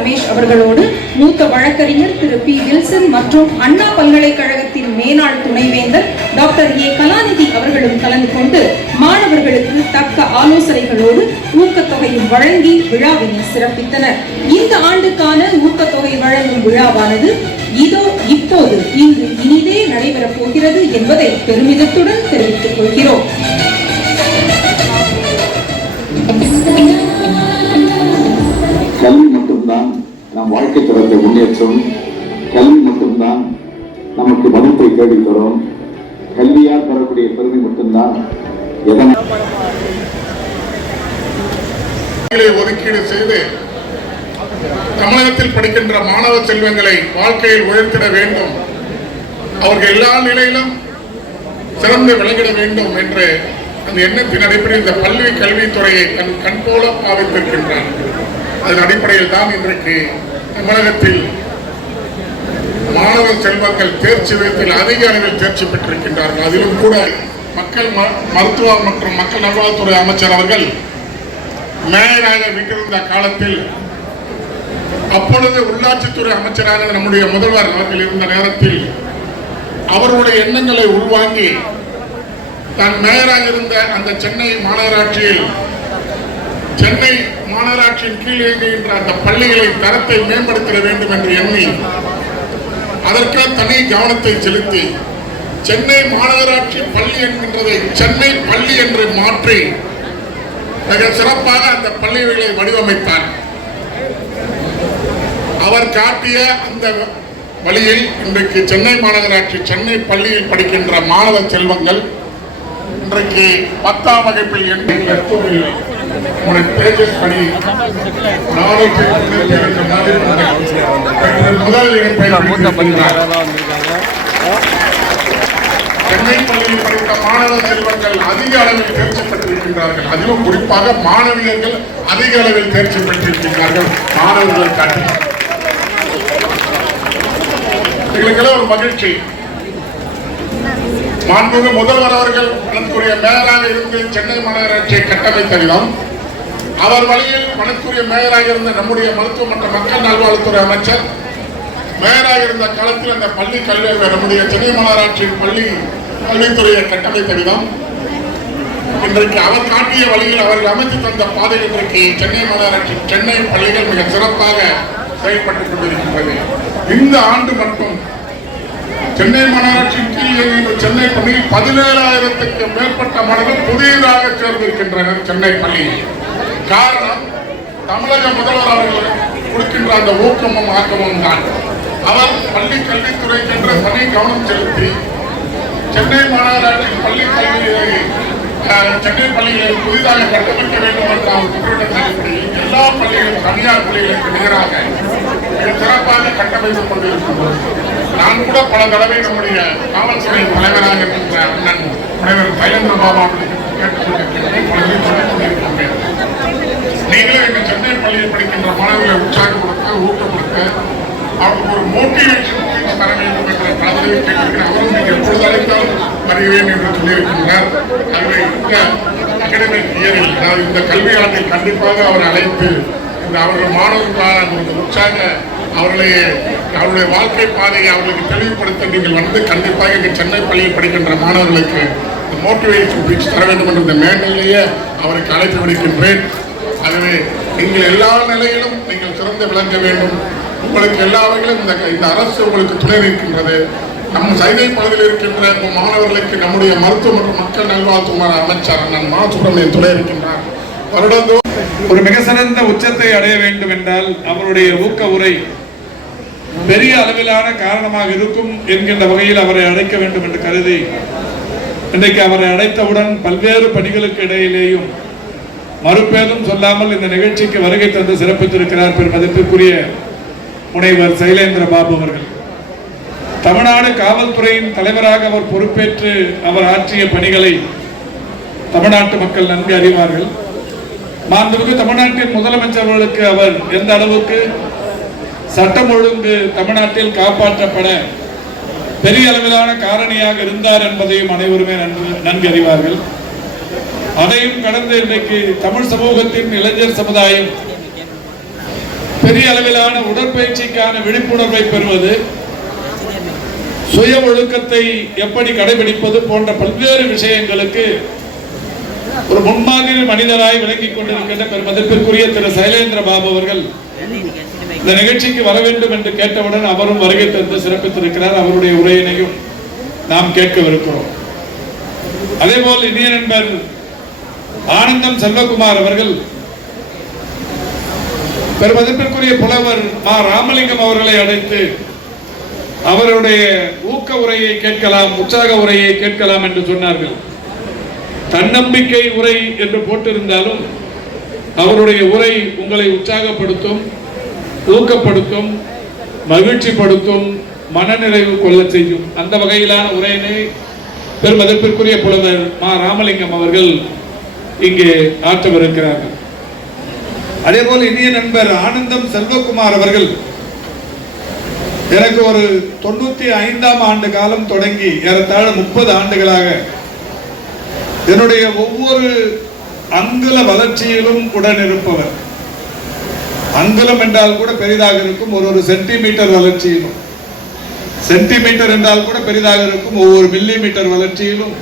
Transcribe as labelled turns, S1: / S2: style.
S1: ரமேஷ் அவர்களோடு மூத்த வழக்கறிஞர் திரு பி. வில்சன் மற்றும் அண்ணா பல்கலைக்கழகத்தின் மேனாள் துணைவேந்தர் டாக்டர் ஏ. கலாநிதி அவர்களும் கலந்து கொண்டு மாணவர்களுக்கு தக்க ஆலோசனைகளோடு ஊக்கத்தொகையும் வழங்கி விழாவினை சிறப்பித்தனர். இந்த ஆண்டுக்கான ஊக்கத்தொகை வழங்கும் விழாவானது இதோ இப்போது இன்று இனிதே நடைபெறப் போகிறது என்பதை பெருமிதத்துடன் தெரிவித்துக் கொள்கிறோம்.
S2: நம் வாழ்க்கை தரத்தை முன்னேற்றம் கல்வி மட்டும்தான் நமக்கு மதிப்பை தேடி தரும். கல்வியால் பெறக்கூடிய பெருமை மட்டும்தான்
S3: ஒதுக்கீடு செய்து தமிழகத்தில் படிக்கின்ற மாணவ செல்வங்களை வாழ்க்கையில் உயர்த்திட வேண்டும். அவர்கள் எல்லா நிலையிலும் சிறந்து விளங்கிட வேண்டும் என்று அந்த எண்ணத்தின் அடிப்படையில் இந்த பள்ளி கல்வித்துறையை கண் கண்போல பாவித்திருக்கின்றார். அதன் அடிப்படையில் தான் இன்றைக்கு தமிழகத்தில் மாணவ செல்வங்கள் தேர்ச்சி விதத்தில் அதிக அளவில் தேர்ச்சி பெற்றிருக்கின்றார்கள். அதிலும் கூட மக்கள் ம- மருத்துவ மற்றும் மக்கள் நல்வாழ்வுத்துறை அமைச்சர் அவர்கள் மேயராக விட்டிருந்த காலத்தில் அப்பொழுது உள்ளாட்சித்துறை அமைச்சரான நம்முடைய முதல்வர் அவர்கள் இருந்த நேரத்தில் அவருடைய எண்ணங்களை உள்வாங்கி தான் மேயராக இருந்த அந்த சென்னை மாநகராட்சியில் சென்னை மாநகராட்சியின் கீழ் இயங்குகின்ற அந்த பள்ளிகளை தரத்தை மேம்படுத்திட வேண்டும் என்று எண்ணி அதற்காக தனி கவனத்தை செலுத்தி சென்னை மாநகராட்சி பள்ளி என்கின்றதை சென்னை பள்ளி என்று மாற்றி மிக சிறப்பாக அந்த பள்ளிகளை வடிவமைத்தார். அவர் காட்டிய அந்த வழியில் இன்றைக்கு சென்னை மாநகராட்சி சென்னை பள்ளியில் படிக்கின்ற மாணவ செல்வங்கள் இன்றைக்கு பத்தாம் வகுப்பில் எண்ணிக்கை எட்டவில்லை உங்களுடைய தேஜஸ் பணி நானூற்றி தொண்ணூத்தி முதல் சென்னை பள்ளியில் படித்த மாணவ செல்வங்கள் அதிக அளவில் தேர்ச்சி பெற்றிருக்கின்றார்கள். அதிலும் குறிப்பாக மாணவியர்கள் அதிக அளவில் தேர்ச்சி பெற்றிருக்கின்றார்கள். மாணவர்களை காட்டி. எங்களுக்கெல்லாம் ஒரு மகிழ்ச்சி. மாண்புமிகு முதல்வர் அவர்கள் வனத்துக்குரிய மேயராக இருந்து சென்னை மாநகராட்சியை கட்டமைத்த விதம் அவர் வழியில் வனத்துக்குரிய மேயராக இருந்த நம்முடைய மருத்துவ மற்றும் மக்கள் நல்வாழ்வுத்துறை அமைச்சர் மேயராக இருந்த காலத்தில் அந்த பள்ளி கல்வி நம்முடைய சென்னை மாநகராட்சியின் பள்ளி கல்வித்துறையை கட்டமைத்த விதம் இன்றைக்கு அவர் காட்டிய வழியில் அவர்கள் அமைத்து தந்த பாதை இன்றைக்கு சென்னை மாநகராட்சி சென்னை பள்ளிகள் மிக சிறப்பாக செயல்பட்டுக் கொண்டிருக்கின்றது. இந்த ஆண்டு மட்டும் சென்னை மாநகராட்சியின் கீழ் இயங்குகின்ற சென்னை பள்ளியில் பதினேழாயிரத்துக்கு மேற்பட்ட மாணவர்கள் புதியதாக சேர்ந்திருக்கின்றனர் சென்னை பள்ளியில் காரணம் தமிழக முதல்வர் அவர்கள் கொடுக்கின்ற அந்த ஊக்கமும் ஆக்கமும் தான். அவர் பள்ளி கல்வித்துறை என்று தனி கவனம் செலுத்தி சென்னை மாநகராட்சி பள்ளி கல்வியை சென்னை பள்ளிகளை புதிதாக கட்டமைக்க வேண்டும் என்ற அவர் திட்டத்தின் எல்லா பள்ளிகளும் தனியார் பள்ளிகளுக்கு நிகராக சிறப்பாக கட்டமைத்துக் கொண்டிருக்கின்றோம். நான் கூட பல தடவை நம்முடைய காவல்துறை தலைவராக இருக்கின்ற அண்ணன் முனைவர் சைலேந்திர பாபா அவர்களுக்கு கேட்டுக்கொண்டிருக்கின்றேன். பல சொல்லிக் கொண்டிருக்கின்றேன். நீங்களும் எங்கள் சென்னை பள்ளியில் படிக்கின்ற மாணவர்களை உற்சாகப்படுத்த ஊக்கப்படுத்த அவருக்கு ஒரு மோட்டிவேஷன் தர வேண்டும் என்ற கதவை கேட்டிருக்கிறேன் அவரும் நீங்கள் எப்பொழுது அழைத்தாலும் வருகிறேன் என்று சொல்லியிருக்கின்றார். ஆகவே இந்த அகாடமிக் இயரில் அதாவது இந்த கல்வி ஆண்டில் கண்டிப்பாக அவர் அழைத்து இந்த அவர்கள் மாணவர்களான அந்த உற்சாக அவர்களை அவருடைய வாழ்க்கை பாதையை அவர்களுக்கு தெளிவுபடுத்த நீங்கள் வந்து கண்டிப்பாக இங்கே சென்னை பள்ளியில் படிக்கின்ற மாணவர்களுக்கு மோட்டிவேஷன் ஸ்பீச் தர வேண்டும் என்ற இந்த மேடையிலேயே அவருக்கு அழைப்பு விடுக்கின்றேன். ஆகவே நீங்கள் எல்லா நிலையிலும் நீங்கள் சிறந்து விளங்க வேண்டும். உங்களுக்கு எல்லா வகையிலும் இந்த இந்த அரசு உங்களுக்கு துணை நிற்கின்றது. நம் சைதை பகுதியில் இருக்கின்ற இந்த மாணவர்களுக்கு நம்முடைய மருத்துவ மற்றும் மக்கள் நல்வாழ்வுத்துறை அமைச்சர் அண்ணன் மா சுப்பிரமணியன் துணை இருக்கின்றார். வருடந்தோறும்
S4: ஒரு மிக சிறந்த உச்சத்தை அடைய வேண்டும் என்றால் அவருடைய ஊக்க உரை பெரிய அளவிலான காரணமாக இருக்கும் என்கின்ற வகையில் அவரை அழைக்க வேண்டும் என்று கருதி இன்றைக்கு அவரை அழைத்தவுடன் பல்வேறு பணிகளுக்கு இடையிலேயும் மறுபேதும் சொல்லாமல் இந்த நிகழ்ச்சிக்கு வருகை தந்து சிறப்பித்திருக்கிறார் பெருமதிப்பிற்குரிய முனைவர் சைலேந்திர பாபு அவர்கள். தமிழ்நாடு காவல்துறையின் தலைவராக அவர் பொறுப்பேற்று அவர் ஆற்றிய பணிகளை தமிழ்நாட்டு மக்கள் நன்கு அறிவார்கள். மாண்புமிகு தமிழ்நாட்டின் முதலமைச்சர்களுக்கு அவர் எந்த அளவுக்கு சட்டம் ஒழுங்கு தமிழ்நாட்டில் காப்பாற்றப்பட பெரிய அளவிலான காரணியாக இருந்தார் என்பதையும் அனைவருமே நன்கு நன்கு அறிவார்கள். அதையும் கடந்து இன்றைக்கு தமிழ் சமூகத்தின் இளைஞர் சமுதாயம் பெரிய அளவிலான உடற்பயிற்சிக்கான விழிப்புணர்வை பெறுவது சுய ஒழுக்கத்தை எப்படி கடைபிடிப்பது போன்ற பல்வேறு விஷயங்களுக்கு ஒரு முன்மாதிரி மனிதராய் விளங்கிக் கொண்டிருக்கின்ற பெருமதிப்பிற்குரிய திரு சைலேந்திர பாபு அவர்கள் இந்த நிகழ்ச்சிக்கு வர வேண்டும் என்று கேட்டவுடன் அவரும் வருகை தந்து சிறப்பித்திருக்கிறார். அவருடைய உரையினையும் நாம் கேட்கவிருக்கிறோம். அதேபோல் இனிய நண்பர் ஆனந்தம் செல்வகுமார் அவர்கள் பெருமதிப்பிற்குரிய புலவர் மா ராமலிங்கம் அவர்களை அழைத்து அவருடைய ஊக்க உரையை கேட்கலாம் உற்சாக உரையை கேட்கலாம் என்று சொன்னார்கள். தன்னம்பிக்கை உரை என்று போட்டிருந்தாலும் அவருடைய உரை உங்களை உற்சாகப்படுத்தும் ஊக்கப்படுத்தும் மகிழ்ச்சிப்படுத்தும் மனநிறைவு கொள்ள செய்யும். அந்த வகையிலான உரையினை பெருமதிப்பிற்குரிய புலவர் மா ராமலிங்கம் அவர்கள் இங்கே ஆற்றவிருக்கிறார்கள். அதேபோல் இனிய நண்பர் ஆனந்தம் செல்வகுமார் அவர்கள் எனக்கு ஒரு தொண்ணூத்தி ஐந்தாம் ஆண்டு காலம் தொடங்கி ஏறத்தாழ முப்பது ஆண்டுகளாக என்னுடைய ஒவ்வொரு அங்குல வளர்ச்சியிலும் உடன் இருப்பவர். அங்குலம் என்றால் கூட பெரிதாக இருக்கும் ஒரு ஒரு சென்டிமீட்டர் வளர்ச்சியிலும். சென்டிமீட்டர் என்றால் கூட பெரிதாக இருக்கும் ஒவ்வொரு மில்லி மீட்டர் வளர்ச்சியிலும்.